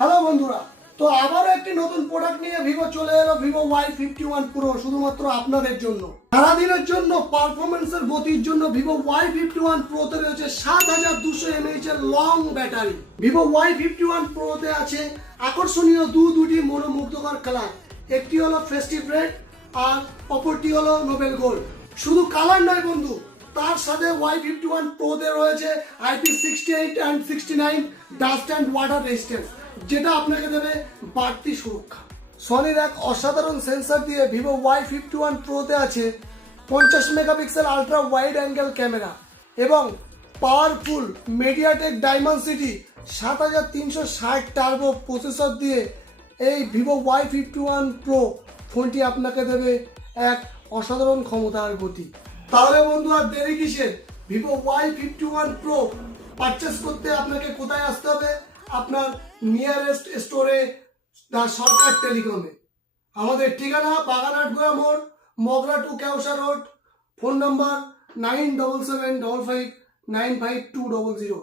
Hello বন্ধুরা, তো আবারও একটি নতুন প্রোডাক্ট নিয়ে ভিভো চলে এলো, ভিভো Y51 প্রো, শুধুমাত্র আপনাদের জন্য। সারাদিনের জন্য পারফরমেন্সের গতির জন্য ভিভো Y51 প্রোতে রয়েছে 7200 mAh এর লং ব্যাটারি। ভিভো Y51 প্রোতে আছে আকর্ষণীয় দুটি মনোমুগ্ধকর কালার, একটি হলো ফেস্টিভ রেড আর অপরটি হলো নোবেল গোল্ড। শুধু কালার নয় বন্ধু, তার সাথে Y51 প্রোতে রয়েছে IP68 and 69 dust and water resistance, যেটা আপনাকে দেবে বাড়তি সুরক্ষা। সনির এক অসাধারণ সেন্সর দিয়ে ভিভো Y51 প্রোতে আছে 50 megapixel ultra wide angle camera এবং powerful MediaTek Dimensity 7360 turbo processor দিয়ে এই ভিভো Y51 প্রো ফোনটি আপনাকে দেবে এক অসাধারণ ক্ষমতার গতি। তাহলে বন্ধু আর দেরি কিসের? ভিভো Y51 প্রো পারচেস করতে আপনাকে কোথায় আসতে হবে? আপনার নিয়ারেস্ট স্টোরে দা সরকার টেলিকমে। আমাদের ঠিকানা বাগানহাটগোয়া মোড়, Magra to Keosa road. Phone number 9775595200।